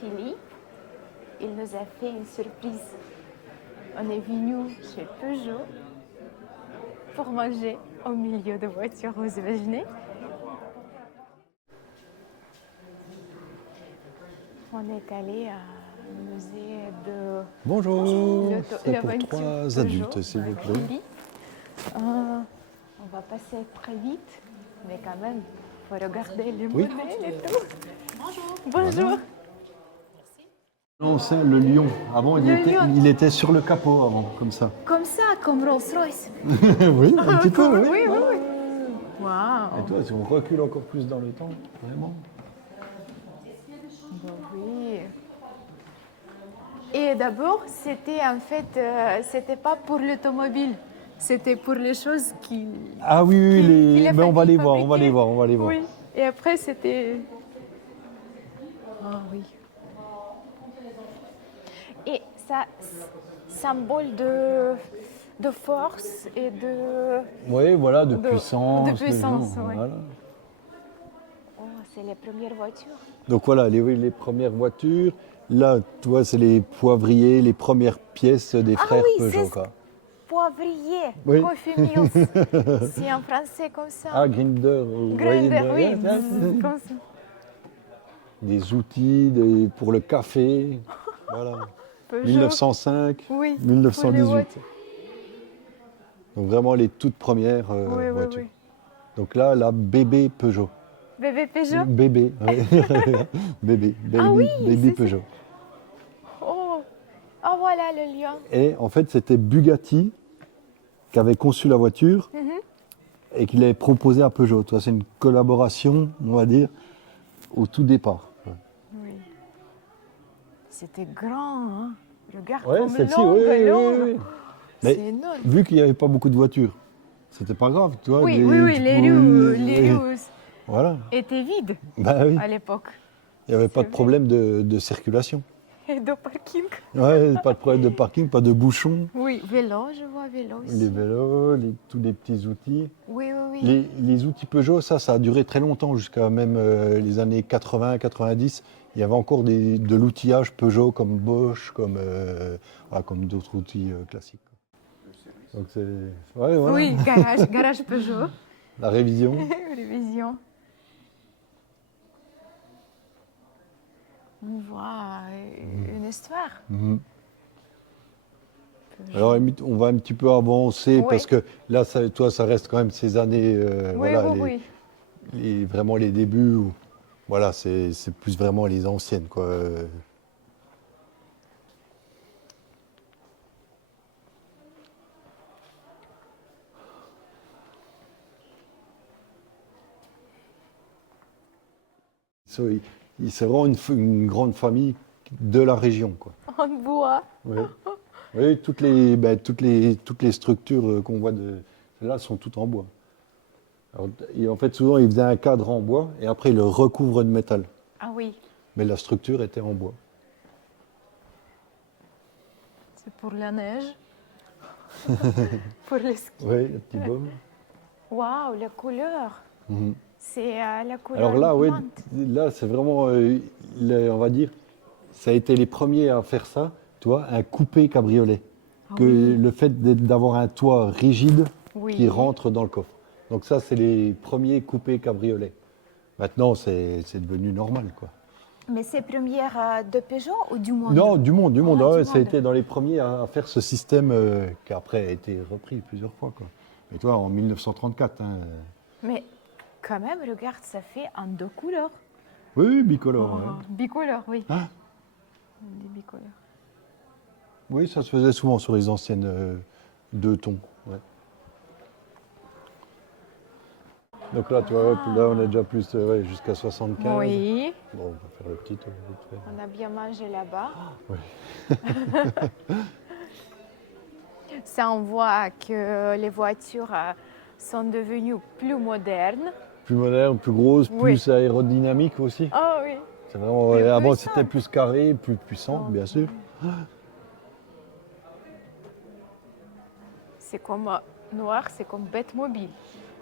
Philippe, il nous a fait une surprise. On est venu chez Peugeot pour manger au milieu de voitures, vous imaginez? On est allé au musée de Bonjour, c'est la pour voiture 3 Peugeot adultes, s'il vous avec plaît. Philippe. On va passer très vite, mais quand même, il faut regarder les Oui. modèles et tout. Bonjour. Non, c'est le lion. Avant, Le lion. il était sur le capot, avant, comme ça. Comme ça, comme Rolls-Royce. Oui, un petit peu, oui. Oui, oui, oui. Et Waouh. toi, si on recule encore plus dans le temps, vraiment. Oui. Et d'abord, c'était en fait, c'était pas pour l'automobile, c'était pour les choses qui. Ah oui, oui, qu'il a mais on va fallu les voir, on va les fabriquer. voir, on va les voir. Oui. Et après, c'était. Ah oui. Et ça, symbole de force et de. Oui, voilà, de De puissance. puissance, oui. Voilà. Oh, c'est les premières voitures. Donc voilà, les premières voitures. Là, tu vois, c'est les poivriers, les premières pièces des frères oui, Peugeot, c'est quoi. Poivrier, Oui. Coffee Mills. C'est en français comme ça. Ah, Grinder. Grinder, oui, oui. comme ça. Des outils pour le café. Voilà. Peugeot. 1905, Oui, pour les 1918. voitures. Donc vraiment les toutes premières Oui, voitures. oui. Donc là, la bébé Peugeot. Bébé Peugeot. Bébé, oui. Bébé, Ah oui, baby c'est ça. Peugeot. Oh, ah voilà le lion. Et en fait, c'était Bugatti qui avait conçu la voiture et qui l'avait proposé à Peugeot. Toi, c'est une collaboration, on va dire, au tout départ. Oui. C'était grand, hein. Regarde Ouais, comme celle-ci, longue, oui, longue. oui. Mais C'est énorme. vu qu'il n'y avait pas beaucoup de voitures, c'était pas grave, tu vois. Oui, tu les pouvais- roues Voilà. étaient vides Bah oui, à l'époque. il n'y avait pas C'est de vrai. problème de circulation. Et de parking. Ouais, pas de problème de parking, pas de bouchons. Oui, vélo, je vois vélo aussi. Les vélos, tous les petits outils. Oui, oui, oui. Les outils Peugeot, ça a duré très longtemps, jusqu'à même les années 80-90. Il y avait encore de l'outillage Peugeot comme Bosch, comme d'autres outils classiques. Donc c'est ouais, voilà. Oui, garage Peugeot. La révision. Révision. On voit une histoire. Mhm. Alors, limite, on va un petit peu avancer Oui. parce que là, ça reste quand même ces années, Oui, voilà, oui, oui. vraiment les débuts. Voilà, c'est plus vraiment les anciennes, quoi. C'est vraiment une grande famille de la région, quoi. En bois. Oui, oui, toutes les structures qu'on voit là sont toutes en bois. Alors, et en fait, souvent, ils faisaient un cadre en bois et après, ils le recouvrent de métal. Ah oui, Mais la structure était en bois. c'est pour la neige. Pour le ski. Oui, le petit baume. Waouh, la couleur. Mhm. C'est la couleur Alors là, oui, menthe. là, c'est vraiment, on va dire, ça a été les premiers à faire ça, tu vois, un coupé cabriolet. Ah Que oui. le fait d'avoir un toit rigide Oui. qui rentre dans le coffre. Donc ça, c'est les premiers coupés cabriolets. Maintenant, c'est devenu normal, quoi. Mais c'est première de Peugeot ou du monde? Non, du monde, du monde. Ah, Ah ouais, du ça a monde. été dans les premiers à faire ce système qui après a été repris plusieurs fois, quoi. Et toi, en 1934. Hein. Mais quand même, regarde, ça fait en deux couleurs. Oui, oui, bicolore. Oh, Ouais. bicolore, oui. Hein Des bicolores. Oui, ça se faisait souvent sur les anciennes deux tons. Ouais. Donc là, tu vois, là, on est déjà plus ouais, jusqu'à 75. Oui, Bon, on va faire le petit tour vite fait. on a bien mangé là-bas. Oui. Ça, on voit que les voitures sont devenues plus modernes. Plus moderne, plus grosse, Oui. plus aérodynamique aussi. Ah oui. C'est vraiment, Plus avant, puissant. c'était plus carré, plus puissant, Oh. bien sûr. C'est comme noir, c'est comme bête mobile.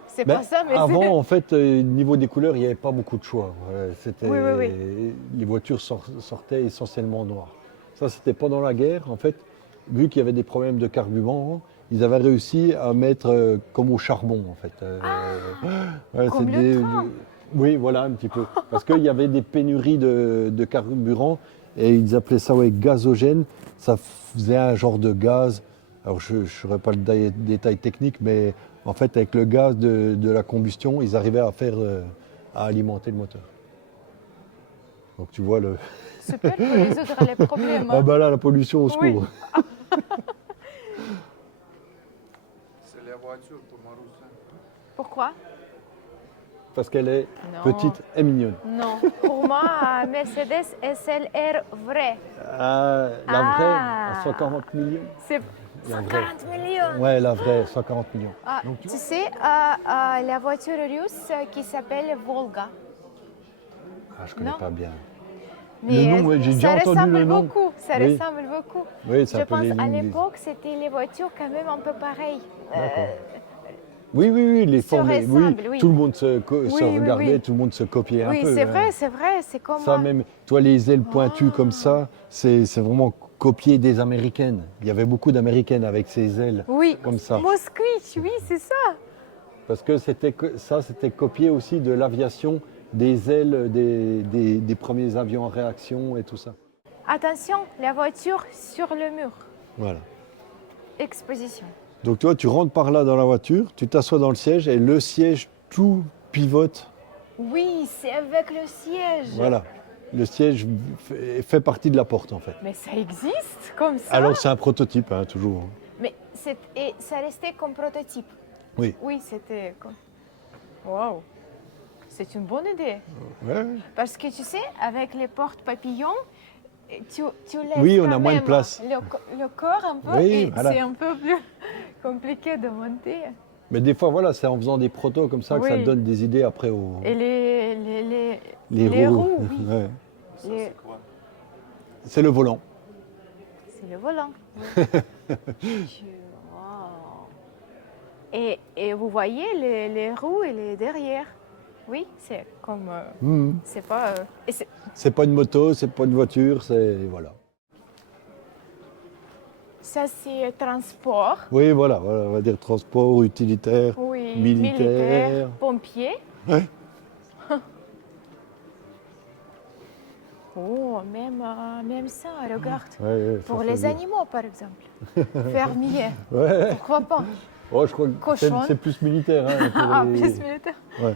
C'est Ben, pas ça, mais avant, en fait, niveau des couleurs, il n'y avait pas beaucoup de choix. Ouais, c'était Oui, oui, oui. les voitures sortaient essentiellement noires. Ça, c'était pendant la guerre. En fait, vu qu'il y avait des problèmes de carburant, ils avaient réussi à mettre comme au charbon, en fait. Ouais, Comme c'est le train. Oui, voilà, un petit peu. Parce qu'il y avait des pénuries de carburant et ils appelaient ça ouais, gazogène. Ça faisait un genre de gaz. Alors, je ne saurais pas le détail technique, mais en fait, avec le gaz de la combustion, ils arrivaient à faire, à alimenter le moteur. Donc, tu vois le. Super pour résoudre les problèmes. Ah, bah là, la pollution au Oui. secours. C'est la voiture pour Maroussa. Pourquoi? Parce qu'elle est Non. petite et mignonne. Non. Pour moi, Mercedes SLR vrai. La vraie, à 140 millions. C'est La vraie. 140 millions. Ouais, la vraie, 140 millions. Ah, Donc, tu sais, la voiture russe qui s'appelle Volga. Ah, je connais Non. pas bien. Mais nom, ouais, j'ai ça déjà entendu ressemble le nom. beaucoup. Ça Oui. ressemble beaucoup. Oui, c'est Je un peu pense les à lignes des- l'époque, c'était les voitures quand même un peu pareilles. D'accord. Oui, oui, oui, les se formes. ressemblent, oui. Tout le monde se Oui, regardait, oui. tout le monde se copiait un Oui, peu. c'est hein. vrai, c'est comme Ça même, toi, les ailes pointues Ah. comme ça, c'est vraiment copié des américaines. Il y avait beaucoup d'américaines avec ces ailes Oui, comme ça. Moskvitch, oui, c'est ça. Parce que c'était copié aussi de l'aviation, des ailes des premiers avions en réaction et tout ça. Attention, la voiture sur le mur. Voilà. Exposition. Donc toi, tu rentres par là dans la voiture, tu t'assois dans le siège et le siège tout pivote. Oui, c'est avec le siège. Voilà. Le siège fait partie de la porte en fait. Mais ça existe comme ça. Alors c'est un prototype, hein, toujours. Mais et ça restait comme prototype. Oui. Oui, c'était comme. Waouh. C'est une bonne idée. Ouais. Parce que tu sais, avec les portes papillons, tu laisses Oui, on a quand moins de même place. le corps un peu Oui, et voilà. c'est un peu plus compliqué de monter. Mais des fois, voilà, c'est en faisant des protos comme ça que ça Oui. donne des idées après aux Et les roues, oui. Ouais. Les- C'est le volant. C'est le volant. Wow. Et vous voyez les roues et les derrière. Oui, c'est comme. Mhm. C'est pas. C'est pas une moto, c'est pas une voiture, c'est voilà. Ça, c'est transport. Oui, voilà, on va dire transport utilitaire, Oui, militaire. pompier. Ouais. Oh, même ça, regarde. Ouais, ouais, ça, Pour c'est les bien. animaux, par exemple. Fermier. Ouais. Pourquoi pas? Oh, je crois que Cochon. c'est plus militaire. Hein, pour Ah, les- plus militaire. Ouais.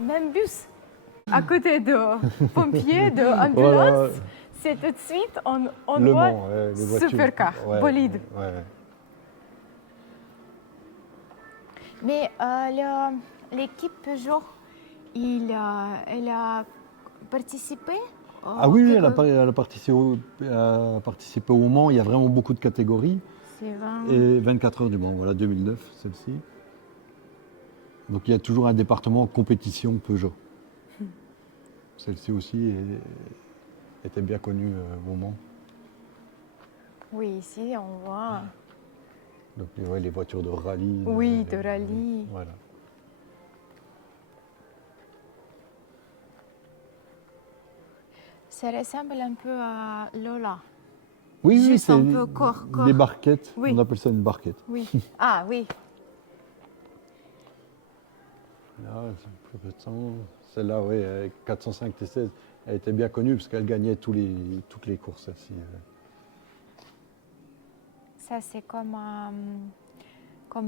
Même bus. À côté de pompiers, de ambulance, Voilà. c'est tout de suite, on Le voit Mans, ouais, les voitures. supercar, Ouais, bolide. ouais. Mais l'équipe Peugeot, elle a participé Ah oui, oui, elle a participé au Mans. Il y a vraiment beaucoup de catégories. C'est 20. Et 24 heures du Mans, voilà, 2009, celle-ci. Donc il y a toujours un département compétition Peugeot. Celle-ci aussi était bien connue au Mans. Oui, ici, on voit. Donc ouais, les voitures de rallye. Oui, de rallye. Voilà. Ça ressemble un peu à Lola. Oui, oui, Juste c'est un peu corps. des barquettes. Oui. On appelle ça une barquette. Oui. Ah, oui. Là, c'est plus récent. Celle-là, oui, avec 405 T16, elle était bien connue parce qu'elle gagnait toutes les courses. Celle-ci. Ça, c'est comme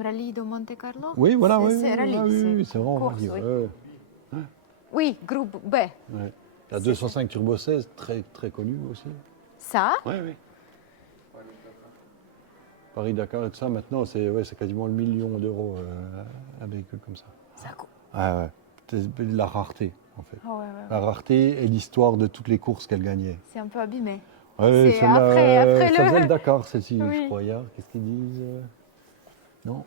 rallye de Monte Carlo. Oui, voilà, oui, C'est oui, rallye. oui, c'est vraiment course, rallye. oui. Ouais, Oui, groupe B. ouais. La 205 Turbo 16, très, très connue aussi. Ça, Oui, oui. Paris-Dakar et tout ça, maintenant, c'est quasiment le million d'euros un véhicule comme ça. ça coûte. Ouais, ouais. C'est la rareté, en fait. Ah ouais, ouais. La rareté et l'histoire de toutes les courses qu'elle gagnait. C'est un peu abîmé. Ouais, C'est celle-là, après ça le- faisait le Dakar, celle-ci, Oui. je crois. Regarde, qu'est-ce qu'ils disent Non,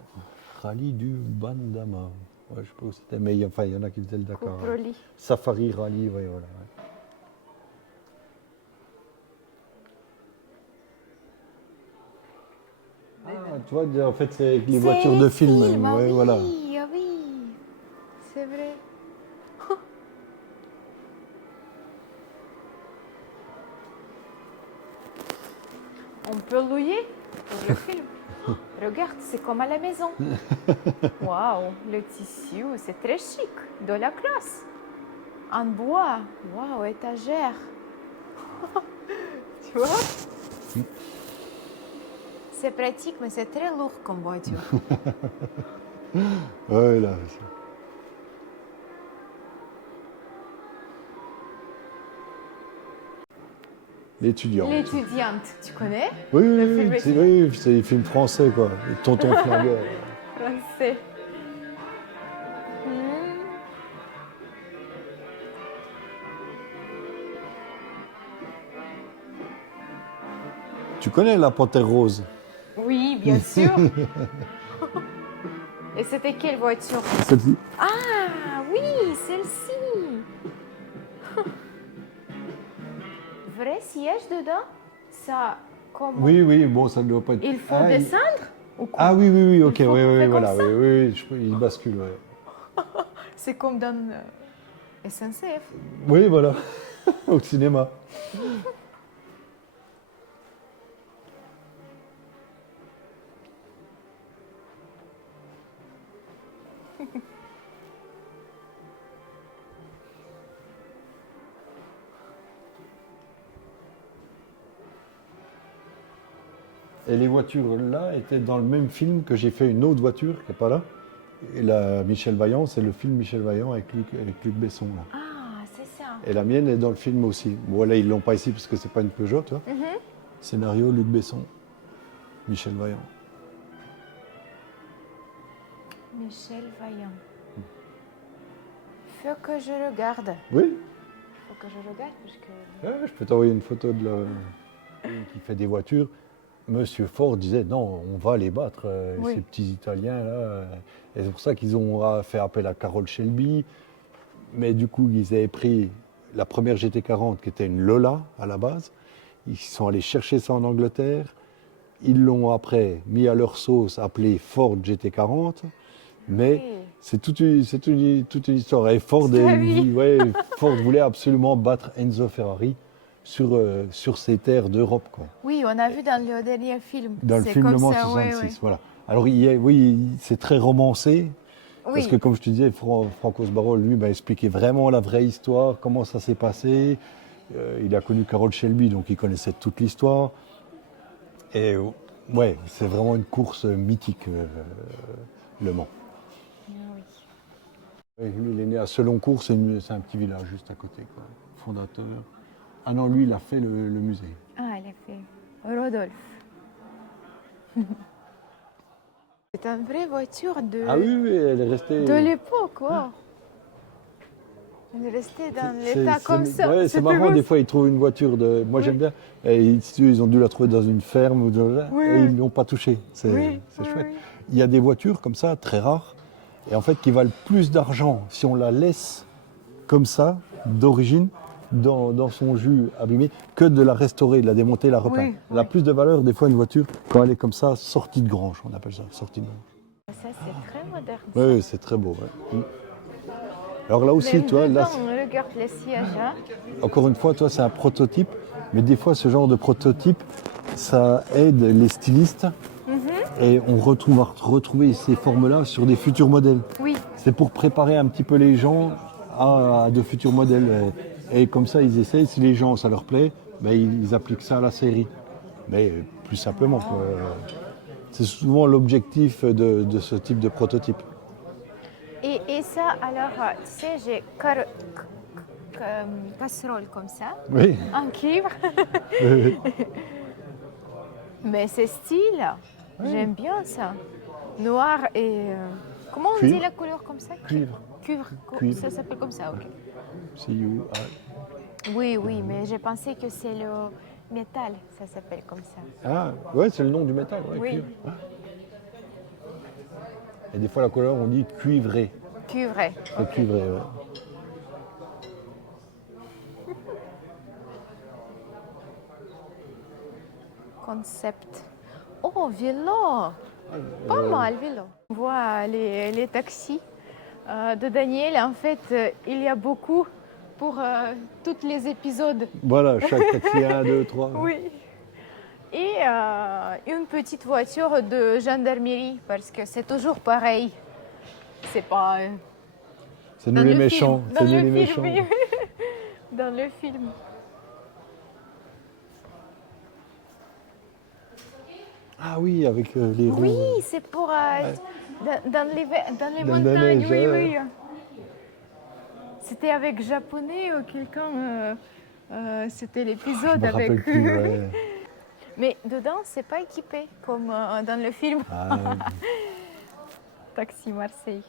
Rallye du Bandama. Ouais, je sais pas où c'était, mais enfin, il y en a qui faisaient le Dakar. Coupe rallye. Safari Rallye, ouais, voilà. Ouais. Ah, tu vois, en fait, c'est avec les voitures de film. Ah ouais, oui, voilà. ah oui. C'est vrai. peux louer pour le film. Regarde, c'est comme à la maison. Waouh, le tissu, c'est très chic, de la classe. En bois, waouh, étagère. Tu vois? C'est pratique, mais c'est très lourd comme voiture. Ouais, là. L'étudiant. L'étudiante, tu connais? Oui, Le oui, film oui, étudiant. oui, c'est des films français, quoi. Les Tonton Flingueur. Français. Tu connais La Panthère Rose? Oui, bien sûr. Et c'était quelle voiture? Celle-ci. Ah oui, celle-ci. Vrai siège dedans? Ça, comment? Oui, oui, bon, ça ne doit pas être... Il faut Ah, descendre ou quoi? Ah oui, oui, oui, ok, Il faut oui, qu'on oui, fait voilà, comme ça? oui, oui, il bascule, ouais. C'est comme dans SNCF. Oui, voilà, au cinéma. Et les voitures là étaient dans le même film que j'ai fait une autre voiture qui n'est pas là. Et la Michel Vaillant, c'est le film Michel Vaillant avec Luc Besson. Là. Ah, c'est ça. Et la mienne est dans le film aussi. Bon, là, ils ne l'ont pas ici parce que c'est pas une Peugeot, tu vois. Scénario Luc Besson, Michel Vaillant. Michel Vaillant. Faut que je regarde. Oui, Faut que je regarde parce que... je peux t'envoyer une photo de qui fait des voitures. Monsieur Ford disait non, on va les battre, Oui. ces petits Italiens là. Et c'est pour ça qu'ils ont fait appel à Carroll Shelby. Mais du coup, ils avaient pris la première GT40 qui était une Lola à la base. Ils sont allés chercher ça en Angleterre. Ils l'ont après mis à leur sauce, appelé Ford GT40. Mais Oui. c'est toute une histoire. Et Ford, Ah oui. Ford voulait absolument battre Enzo Ferrari sur ces terres d'Europe, quoi. Oui, on a vu dans le dernier film. Dans le C'est film comme Le Mans ça, 66, ouais. voilà. Alors, oui, c'est très romancé, Oui. parce que comme je te disais, Franco Sbarro, lui, m'a expliqué vraiment la vraie histoire, comment ça s'est passé. Il a connu Carroll Shelby, donc il connaissait toute l'histoire. Et ouais, c'est vraiment une course mythique, Le Mans. Oui. Oui, lui, il est né à Seloncourt, c'est un petit village juste à côté, quoi. Fondateur. Ah non, lui, il a fait le musée. Ah, il a fait Rodolphe. C'est une vraie voiture de, Ah oui, oui, elle est restée... de l'époque, wow. Elle est restée dans l'état comme ça. Ouais, c'est C'était marrant, beau. des fois ils trouvent une voiture de. Moi Oui. j'aime bien. Et ils ont dû la trouver dans une ferme ou Oui, et oui. ils ne l'ont pas touchée. C'est Oui, c'est oui, chouette. oui. Il y a des voitures comme ça, très rares, et en fait qui valent plus d'argent si on la laisse comme ça, d'origine, dans son jus abîmé, que de la restaurer, de la démonter, la repeindre. Oui, Elle a oui. plus de valeur des fois une voiture quand elle est comme ça, sortie de grange, on appelle ça, sortie de grange. Ça, c'est très moderne. Oui, oui, c'est très beau. Ouais. Alors là aussi, Même tu vois, là, dedans, regarde les sièges. Hein. encore une fois, toi, c'est un prototype, mais des fois, ce genre de prototype, ça aide les stylistes et on va retrouver ces formes-là sur des futurs modèles. Oui, C'est pour préparer un petit peu les gens à de futurs modèles. Et comme ça, ils essayent, si les gens, ça leur plaît, ben, ils appliquent ça à la série. Mais plus simplement, quoi. C'est souvent l'objectif de ce type de prototype. et ça, alors, tu sais, j'ai casserole comme ça, Oui. en cuivre. Mais c'est style. J'aime bien ça. Noir et... comment on Cuivre. dit la couleur comme ça? Cuivre. Cuivre. Cuivre. Ça s'appelle comme ça, ok. See you. Oui, oui, mais j'ai pensé que c'est le métal, ça s'appelle comme ça. Ah, ouais, c'est le nom du métal. Ouais, Oui. cuivre. Et des fois, la couleur, on dit cuivré. Cuivré. C'est cuivré, ouais. Concept. Oh, vélo. Pas mal, vélo. On voit les taxis de Daniel. En fait, il y a beaucoup pour tous les épisodes. Voilà, chaque taxi, 1, 2, 3. Oui. Et une petite voiture de gendarmerie, parce que c'est toujours pareil. C'est pas... C'est nous les méchants. Dans C'est nous le les film, méchants. oui. Dans le film. Ah oui, avec les roues. Oui, c'est pour... dans les Dans la montagnes, neige, oui, ouais. oui. C'était avec japonais ou quelqu'un... c'était Je l'épisode me avec rappelle plus. Ouais. Mais dedans, c'est pas équipé comme dans le film Ah, Taxi Marseille.